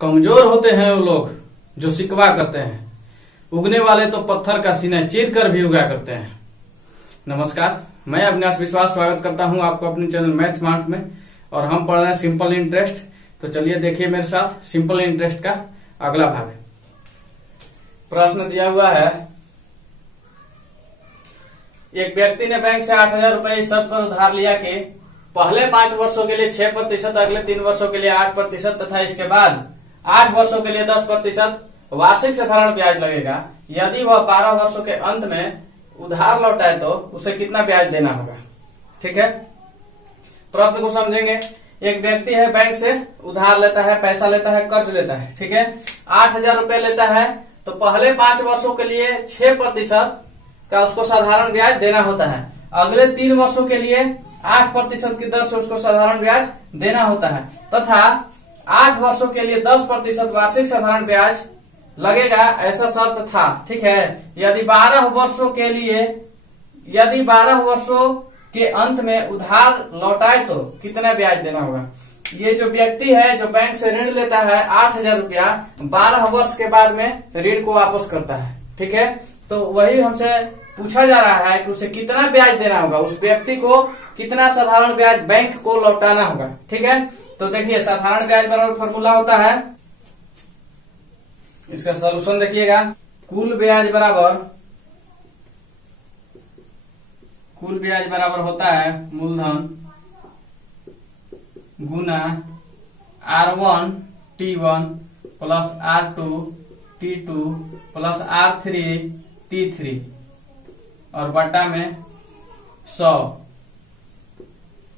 कमजोर होते हैं वो लोग जो शिकवा करते हैं, उगने वाले तो पत्थर का सीना चीर कर भी उगा करते हैं। नमस्कार, मैं अविनाश विश्वास स्वागत करता हूं आपको अपने चैनल मैथ स्मार्ट में। और हम पढ़ रहे हैं सिंपल इंटरेस्ट। तो चलिए देखिए मेरे साथ सिंपल इंटरेस्ट का अगला भाग। प्रश्न दिया हुआ है, एक व्यक्ति ने बैंक से 8,000 रुपए इस शर्त पर उधार लिया कि पहले 5 वर्षों के लिए 6%, अगले 3 वर्षों के लिए 8% तथा इसके बाद 8 वर्षों के लिए 10% वार्षिक साधारण ब्याज लगेगा। यदि वह 12 वर्षों के अंत में उधार लौटाए तो उसे कितना ब्याज देना होगा। ठीक है, प्रश्न को समझेंगे। एक व्यक्ति है, बैंक से उधार लेता है, पैसा लेता है, कर्ज लेता है। ठीक है, 8,000 रुपए लेता है तो पहले 5 वर्षों के लिए 6% का उसको साधारण ब्याज देना होता है। अगले 3 वर्षों के लिए 8% की दर से उसको साधारण ब्याज देना होता है तथा 8 वर्षों के लिए 10% वार्षिक साधारण ब्याज लगेगा, ऐसा शर्त था। ठीक है, यदि 12 वर्षों के अंत में उधार लौटाए तो कितना ब्याज देना होगा। ये जो व्यक्ति है जो बैंक से ऋण लेता है 8,000 रुपया, 12 वर्ष के बाद में ऋण को वापस करता है। ठीक है, तो वही हमसे पूछा जा रहा है कि उसे कितना ब्याज देना होगा, उस व्यक्ति को कितना साधारण ब्याज बैंक को लौटाना होगा। ठीक है, तो देखिए साधारण ब्याज बराबर फॉर्मूला होता है, इसका सॉल्यूशन देखिएगा। कुल ब्याज बराबर होता है मूलधन गुना R1 T1 plus R2 T2 plus R3 T3 और बट्टा में 100।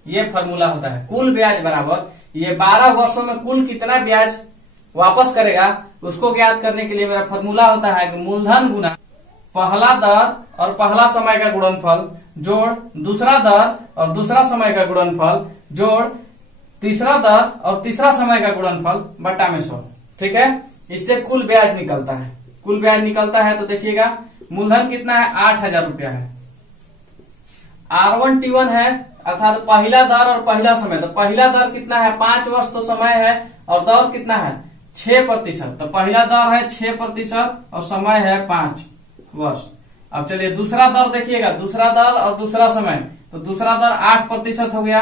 ये फॉर्मूला होता है। कुल ब्याज बराबर ये 12 वर्षों में कुल कितना ब्याज वापस करेगा उसको ज्ञात करने के लिए मेरा फॉर्मूला होता है कि मूलधन गुना पहला दर और पहला समय का गुणनफल जोड़ दूसरा दर और दूसरा समय का गुणनफल जोड़ तीसरा दर और तीसरा समय का गुणनफल बट्टा में 100। ठीक है, इससे कुल ब्याज निकलता है। कुल ब्याज निकलता है तो देखिएगा मूलधन कितना है, 8,000 रुपया है। R1 T1 है अर्थात पहला दर और पहला समय। तो पहला दर कितना है, 5 वर्ष तो समय है और दर कितना है 6%। तो पहला दर है 6% और समय है 5 वर्ष। अब चलिए दूसरा दर देखिएगा, दूसरा दर और दूसरा समय। तो दूसरा दर 8% हो गया,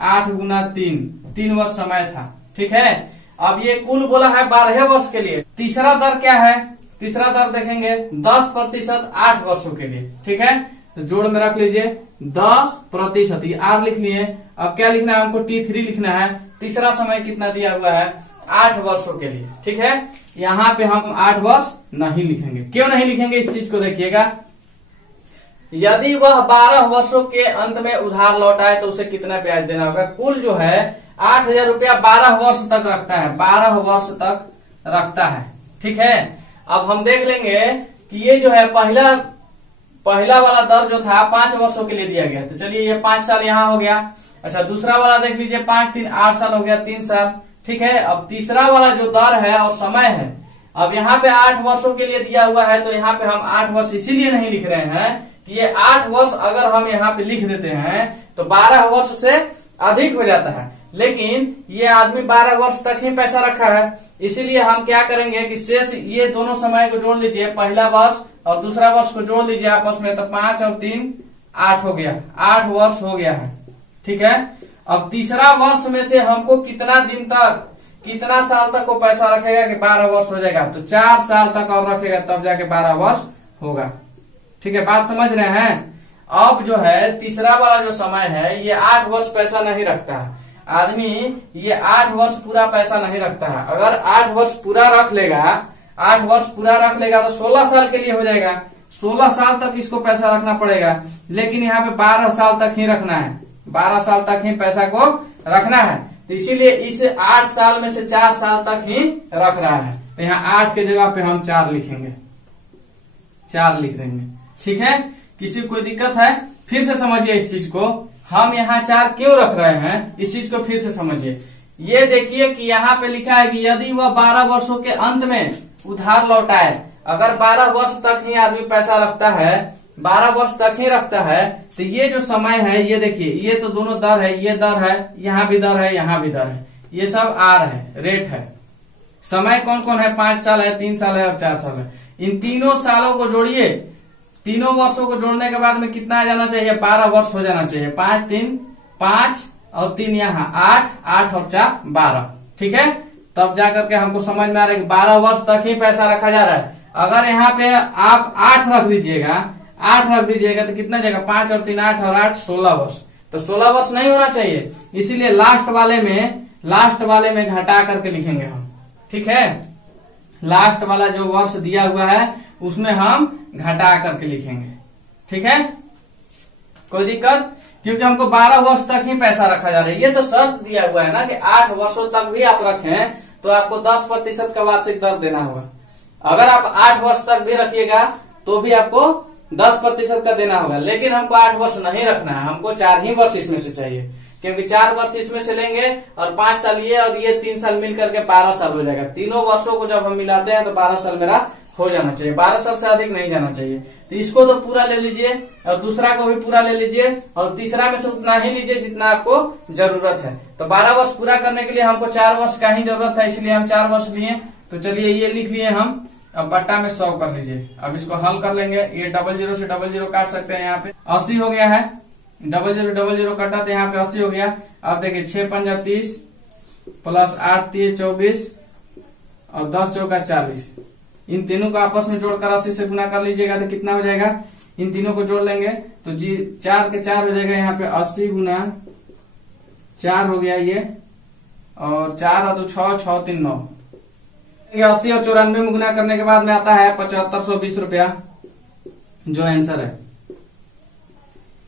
8 गुना 3 वर्ष समय था। ठीक है, अब ये कुल बोला है 12 वर्ष के लिए। तीसरा दर क्या है, तीसरा दर देखेंगे 10% 8 वर्षों के लिए। ठीक है, तो जोड़ में रख लीजिए 10%, ये R लिख लिए। अब क्या लिखना है हमको, T3 लिखना है। तीसरा समय कितना दिया हुआ है, 8 वर्षों के लिए। ठीक है, यहाँ पे हम 8 वर्ष नहीं लिखेंगे। क्यों नहीं लिखेंगे इस चीज को देखिएगा। यदि वह 12 वर्षों के अंत में उधार लौटाए तो उसे कितना ब्याज देना होगा। कुल जो है 8,000 रुपया 12 वर्ष तक रखता है, 12 वर्ष तक रखता है। ठीक है, अब हम देख लेंगे कि ये जो है पहला वाला दर जो था 5 वर्षों के लिए दिया गया। तो चलिए ये 5 साल यहाँ हो गया। अच्छा, दूसरा वाला देख लीजिए 5 3 8 साल हो गया, 3 साल। ठीक है, अब तीसरा वाला जो दर है और समय है, अब यहाँ पे 8 वर्षों के लिए दिया हुआ है तो यहाँ पे हम 8 वर्ष इसीलिए नहीं लिख रहे हैं कि ये 8 वर्ष अगर हम यहाँ पे लिख देते हैं तो 12 वर्ष से अधिक हो जाता है। लेकिन ये आदमी 12 वर्ष तक ही पैसा रखा है, इसीलिए हम क्या करेंगे कि शेष ये दोनों समय को जोड़ लीजिए, पहला वर्ष और दूसरा वर्ष को जोड़ लीजिए आपस में। तो 5 और 3 8 हो गया, 8 वर्ष हो गया है। ठीक है, अब तीसरा वर्ष में से हमको कितना दिन तक, कितना साल तक वो पैसा रखेगा कि 12 वर्ष हो जाएगा। तो 4 साल तक और रखेगा तब जाके 12 वर्ष होगा। ठीक है, बात समझ रहे हैं। अब जो है तीसरा वाला जो समय है ये 8 वर्ष पैसा नहीं रखता है आदमी, ये 8 वर्ष पूरा पैसा नहीं रखता है। अगर 8 वर्ष पूरा रख लेगा, 8 वर्ष पूरा रख लेगा तो 16 साल के लिए हो जाएगा। 16 साल तक इसको पैसा रखना पड़ेगा, लेकिन यहाँ पे 12 साल तक ही रखना है, 12 साल तक ही पैसा को रखना है। तो इसीलिए इस 8 साल में से 4 साल तक ही रख रहा है। तो यहाँ 8 के जगह पे हम 4 लिखेंगे, 4 लिख देंगे। ठीक है, किसी को कोई दिक्कत है फिर से समझिए इस चीज को। हम यहाँ 4 क्यों रख रहे हैं इस चीज को फिर से समझिए। ये देखिए कि यहाँ पे लिखा है कि यदि वह 12 वर्षों के अंत में उधार लौटाए। अगर 12 वर्ष तक ही आदमी पैसा रखता है, 12 वर्ष तक ही रखता है, तो ये जो समय है ये देखिए, ये तो दोनों दर है, ये दर है, यहाँ भी दर है, यहाँ भी दर है, ये सब आर है, रेट है। समय कौन कौन है, 5 साल है, 3 साल है और 4 साल है। इन तीनों सालों को जोड़िए, तीनों वर्षों को जोड़ने के बाद में कितना आ जाना चाहिए, 12 वर्ष हो जाना चाहिए। 5 3 5 और 3 यहाँ 8, 8 और 4 12, ठीक है। तब जाकर के हमको समझ में आ रहा है कि 12 वर्ष तक ही पैसा रखा जा रहा है। अगर यहाँ पे आप 8 रख दीजिएगा, 8 रख दीजिएगा तो कितना जाएगा, 5 और 3 8 और 8 16 वर्ष। तो 16 वर्ष नहीं होना चाहिए, इसीलिए लास्ट वाले में घटा करके लिखेंगे हम, ठीक है। लास्ट वाला जो वर्ष दिया हुआ है उसमें हम घटा करके लिखेंगे, ठीक है। कोई दिक्कत, क्योंकि हमको 12 वर्ष तक ही पैसा रखा जा रहा है। ये तो शर्त दिया हुआ है ना कि 8 वर्षों तक भी आप रखें तो आपको 10% का वार्षिक दर देना होगा। अगर आप 8 वर्ष तक भी रखिएगा तो भी आपको 10% का देना होगा। लेकिन हमको 8 वर्ष नहीं रखना है, हमको 4 ही वर्ष इसमें से चाहिए, क्योंकि 4 वर्ष इसमें से लेंगे और 5 साल ये और ये 3 साल मिल करके 12 साल हो जाएगा। तीनों वर्षों को जब हम मिलाते हैं तो 12 साल मेरा हो जाना चाहिए, 12 साल से अधिक नहीं जाना चाहिए। तो इसको तो पूरा ले लीजिए और दूसरा को भी पूरा ले लीजिए और तीसरा में से उतना ही लीजिए जितना आपको जरूरत है। तो 12 वर्ष पूरा करने के लिए हमको 4 वर्ष का ही जरूरत है, इसलिए हम 4 वर्ष लिए। तो चलिए ये लिख लिए हम। अब बट्टा में 100 कर लीजिए। अब इसको हल कर लेंगे। ये 00 से 00 काट सकते हैं, यहाँ पे 80 हो गया है। 00 कटा तो यहाँ पे 80 हो गया। अब देखिए 6 पंजा 30 प्लस 8 3 24 और 10 चौका 40। इन तीनों को आपस में जोड़कर 80 से गुना कर लीजिएगा तो कितना हो जाएगा, इन तीनों को जोड़ लेंगे तो जी 4 के 4 हो जाएगा। यहाँ पे 80 गुना 4 हो गया ये, और 4 और 2 6 6 3 9। 80 और 94 में गुना करने के बाद में आता है 7520 रुपया, जो आंसर है।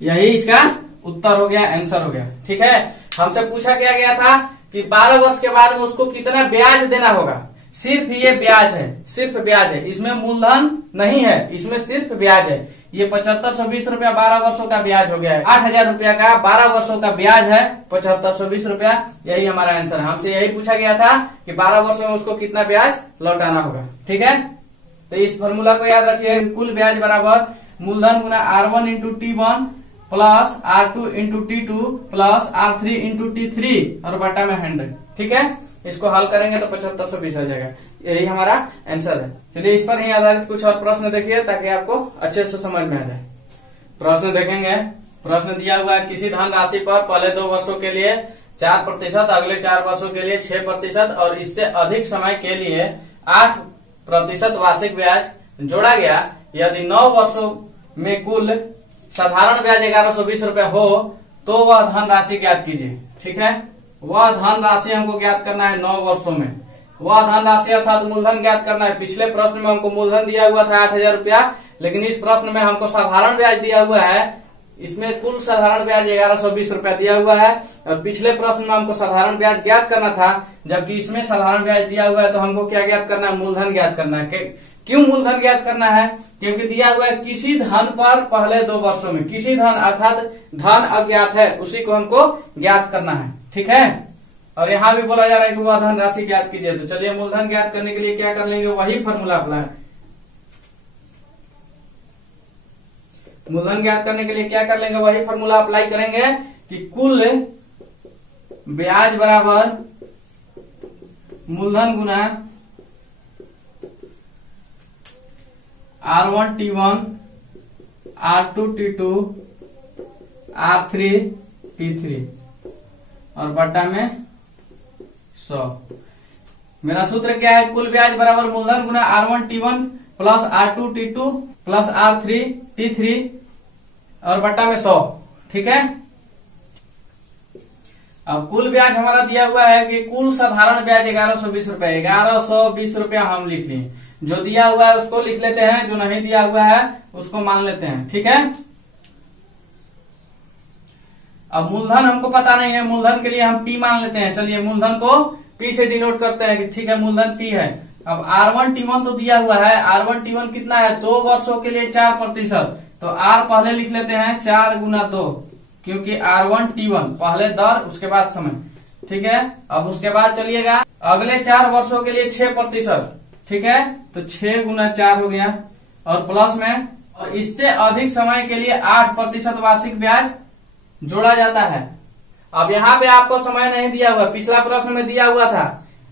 यही इसका उत्तर हो गया, आंसर हो गया, ठीक है। हमसे पूछा गया था कि 12 वर्ष के बाद में उसको कितना ब्याज देना होगा। सिर्फ ये ब्याज है, सिर्फ ब्याज है, इसमें मूलधन नहीं है, इसमें सिर्फ ब्याज है। ये 7520 रुपया 12 वर्षों का ब्याज हो गया है। 8000 रुपया का 12 वर्षों का ब्याज है 7520 रुपया। यही हमारा आंसर है। हमसे यही पूछा गया था कि 12 वर्षों में उसको कितना ब्याज लौटाना होगा, ठीक है। तो इस फॉर्मूला को याद रखिए, कुल ब्याज बराबर मूलधन गुना R1 into T1 plus R2 into T2 plus R3 into T3 और बटा में 100, ठीक है। इसको हल करेंगे तो 7520 आ जाएगा। यही हमारा आंसर है। चलिए इस पर ही आधारित कुछ और प्रश्न देखिए ताकि आपको अच्छे से समझ में आ जाए। प्रश्न देखेंगे। प्रश्न दिया हुआ है, किसी धन राशि पर पहले 2 वर्षों के लिए 4%, अगले 4 वर्षों के लिए 6% और इससे अधिक समय के लिए 8% वार्षिक ब्याज जोड़ा गया। यदि 9 वर्षों में कुल साधारण ब्याज 1120 रुपया हो तो वह धन राशि ज्ञात कीजिए, ठीक है। वह धन राशि हमको ज्ञात करना है 9 वर्षों में। वह धन राशि अर्थात मूलधन ज्ञात करना है। पिछले प्रश्न में हमको मूलधन दिया हुआ था 8000 रुपया, लेकिन इस प्रश्न में हमको साधारण ब्याज दिया हुआ है। इसमें कुल साधारण ब्याज 1120 रुपया दिया हुआ है और पिछले प्रश्न में हमको साधारण ब्याज ज्ञात करना था, जबकि इसमें साधारण ब्याज दिया हुआ है। तो हमको क्या ज्ञात करना है, मूलधन ज्ञात करना है। क्यों मूलधन ज्ञात करना है, क्योंकि दिया हुआ है किसी धन पर पहले 2 वर्षों में। किसी धन अर्थात धन अज्ञात है, उसी को हमको ज्ञात करना है, ठीक है। और यहाँ भी बोला जा रहा है कि वह धन राशि ज्ञात कीजिए। तो चलिए मूलधन ज्ञात करने के लिए क्या कर लेंगे, वही फॉर्मूला अप्लाई। मूलधन ज्ञात करने के लिए क्या कर लेंगे, वही फॉर्मूला अप्लाई करेंगे कि कुल ब्याज बराबर मूलधन गुना R1 T1 R2 T2 R3 T3 और बटा में 100। मेरा सूत्र क्या है, कुल ब्याज बराबर मूलधन गुना R1 T1 plus R2 T2 plus R3 T3 और बटा में 100, ठीक है। अब कुल ब्याज हमारा दिया हुआ है कि कुल साधारण ब्याज 1120 रुपया। 1120 रुपया हम लिख लिए। जो दिया हुआ है उसको लिख लेते हैं, जो नहीं दिया हुआ है उसको मान लेते हैं, ठीक है। अब मूलधन हमको पता नहीं है, मूलधन के लिए हम P मान लेते हैं। चलिए मूलधन को P से डिनोट करते हैं कि ठीक है मूलधन P है। अब R1 T1 तो दिया हुआ है। R1 T1 कितना है, 2 वर्षों के लिए 4%। तो R पहले लिख लेते हैं 4 गुना 2, क्योंकि R1 T1 पहले दर उसके बाद समय, ठीक है। अब उसके बाद चलिएगा अगले 4 वर्षों के लिए 6%, ठीक है। तो 6 गुना 4 हो गया और प्लस में, और इससे अधिक समय के लिए 8% वार्षिक ब्याज जोड़ा जाता है। अब यहाँ पे आपको समय नहीं दिया हुआ, पिछला प्रश्न में दिया हुआ था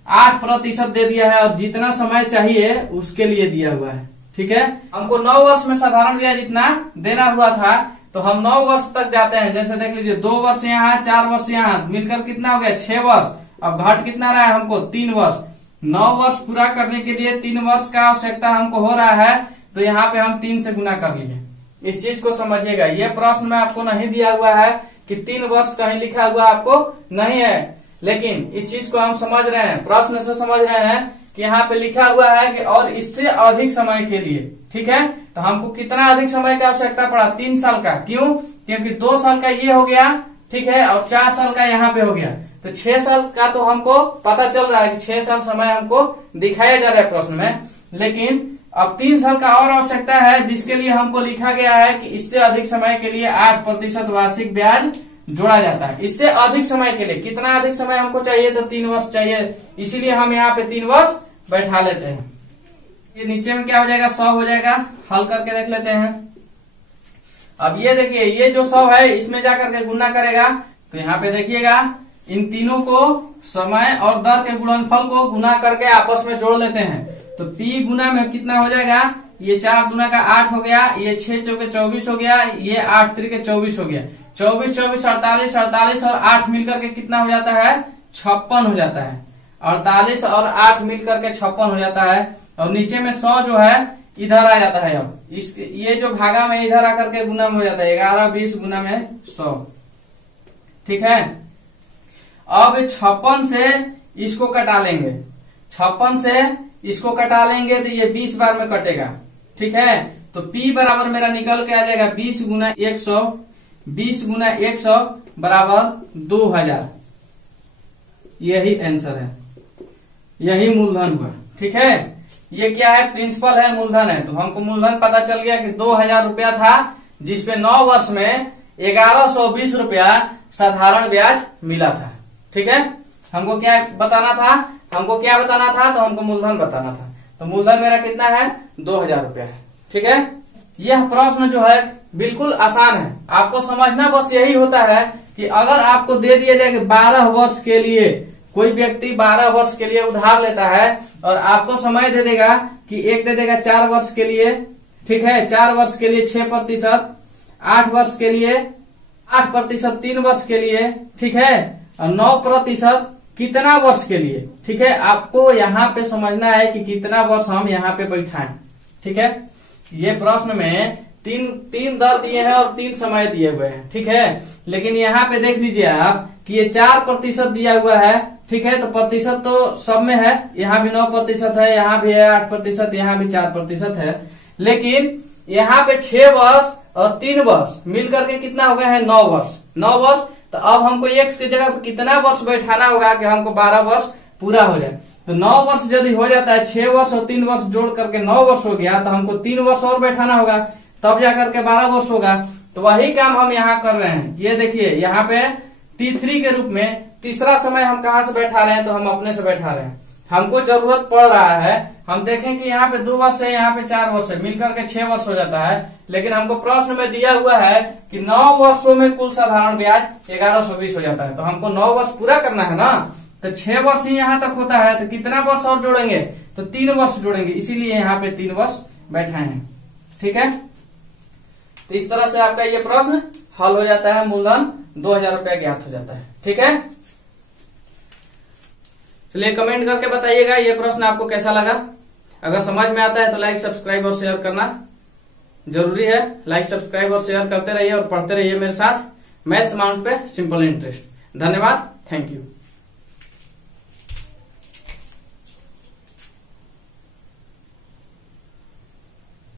8% दे दिया है और जितना समय चाहिए उसके लिए दिया हुआ है। ठीक है, हमको 9 वर्ष में साधारण ब्याज इतना देना हुआ था, तो हम 9 वर्ष तक जाते हैं। जैसे देख लीजिए 2 वर्ष यहाँ, 4 वर्ष यहाँ, मिलकर कितना हो गया 6 वर्ष। अब घट कितना रहा है हमको 3 वर्ष। 9 वर्ष पूरा करने के लिए 3 वर्ष का आवश्यकता हमको हो रहा है, तो यहाँ पे हम 3 से गुना कर लिए। इस चीज को समझिएगा। ये प्रश्न में आपको नहीं दिया हुआ है कि 3 वर्ष कहीं लिखा हुआ आपको नहीं है, लेकिन इस चीज को हम समझ रहे हैं, प्रश्न से समझ रहे हैं कि यहाँ पे लिखा हुआ है कि और इससे अधिक समय के लिए। ठीक है, तो हमको कितना अधिक समय की आवश्यकता पड़ा 3 साल का। क्यों? क्योंकि 2 साल का ये हो गया, ठीक है, और 4 साल का यहाँ पे हो गया, तो 6 साल का तो हमको पता चल रहा है कि 6 साल समय हमको दिखाया जा रहा है प्रश्न में। लेकिन अब 3 साल का और आवश्यकता है, जिसके लिए हमको लिखा गया है कि इससे अधिक समय के लिए 8% वार्षिक ब्याज जोड़ा जाता है। इससे अधिक समय के लिए कितना अधिक समय हमको चाहिए, तो 3 वर्ष चाहिए, इसीलिए हम यहाँ पे 3 वर्ष बैठा लेते हैं। ये नीचे में क्या हो जाएगा 100 हो जाएगा। हल करके देख लेते हैं। अब ये देखिए, ये जो 100 है इसमें जाकर के गुना करेगा, तो यहाँ पे देखिएगा इन तीनों को समय और दर के गुणनफल को गुना करके आपस में जोड़ लेते हैं। तो P गुना में कितना हो जाएगा, ये 4 गुना का 8 हो गया, ये 6 चौके 24 हो गया, ये 8 त्रिके 24 हो गया, 24 24 48 48 और 8 मिलकर के कितना हो जाता है 56 हो जाता है। 48 और 8 मिलकर के 56 हो जाता है। और नीचे में 100 जो है इधर आ जाता है। अब इस ये जो भागा में इधर आकर के गुना में हो जाता है 11 20 गुना में 100। ठीक है, अब 56 से इसको कटा लेंगे, 56 से इसको कटा लेंगे तो ये 20 बार में कटेगा। ठीक है, तो P बराबर मेरा निकल के आ जाएगा 20 गुना 100, 20 गुना 100 बराबर 2000। यही आंसर है, यही मूलधन हुआ। ठीक है, ये क्या है, प्रिंसिपल है, मूलधन है। तो हमको मूलधन पता चल गया कि 2000 रुपया था, जिसपे 9 वर्ष में 1120 रुपया साधारण ब्याज मिला था। ठीक है, हमको क्या बताना था, तो हमको मूलधन बताना था। तो मूलधन मेरा कितना है 2000 रुपया है। ठीक है, यह प्रश्न जो है बिल्कुल आसान है। आपको समझना बस यही होता है कि अगर आपको दे दिया जाए कि 12 वर्ष के लिए, कोई व्यक्ति 12 वर्ष के लिए उधार लेता है और आपको समय दे देगा कि एक दे देगा 4 वर्ष के लिए। ठीक है, 4 वर्ष के लिए 6%, 8 वर्ष के लिए 8%, 3 वर्ष के लिए, ठीक है, और 9% कितना वर्ष के लिए। ठीक है, आपको यहाँ पे समझना है कि कितना वर्ष हम यहाँ पे बैठाएं। ठीक है, ये प्रश्न में तीन दर दिए हैं और 3 समय दिए हुए हैं। ठीक है, लेकिन यहाँ पे देख लीजिए आप कि ये 4% दिया हुआ है। ठीक है, तो प्रतिशत तो सब में है, यहाँ भी 9% है, यहाँ भी है 8%, यहाँ भी 4% है। लेकिन यहाँ पे 6 वर्ष और 3 वर्ष मिलकर के कितना हो गया है 9 वर्ष। 9 वर्ष, तो अब हमको x की जगह पे कितना वर्ष बैठाना होगा कि हमको 12 वर्ष पूरा हो जाए। तो 9 वर्ष यदि हो जाता है, 6 वर्ष और 3 वर्ष जोड़ करके 9 वर्ष हो गया, तो हमको 3 वर्ष और बैठाना होगा, तब जाकर के 12 वर्ष होगा। तो वही काम हम यहाँ कर रहे हैं। ये देखिए यहाँ पे T3 के रूप में तीसरा समय हम कहाँ से बैठा रहे हैं, तो हम अपने से बैठा रहे हैं। हमको जरूरत पड़ रहा है, हम देखें कि यहाँ पे 2 वर्ष है, यहाँ पे 4 वर्ष है, मिलकर के 6 वर्ष हो जाता है। लेकिन हमको प्रश्न में दिया हुआ है कि 9 वर्षों में कुल साधारण ब्याज 1120 हो जाता है। तो हमको 9 वर्ष पूरा करना है ना, तो 6 वर्ष ही यहाँ तक होता है, तो कितना वर्ष और जोड़ेंगे, तो 3 वर्ष जोड़ेंगे, इसीलिए यहाँ पे 3 वर्ष बैठाए हैं। ठीक है, तो इस तरह से आपका ये प्रश्न हल हो जाता है, मूलधन 2000 रुपया ज्ञात हो जाता है। ठीक है, चलिए कमेंट करके बताइएगा ये प्रश्न आपको कैसा लगा। अगर समझ में आता है तो लाइक सब्सक्राइब और शेयर करना जरूरी है। लाइक सब्सक्राइब और शेयर करते रहिए और पढ़ते रहिए मेरे साथ मैथ्स अमाउंट पे सिंपल इंटरेस्ट। धन्यवाद, थैंक यू।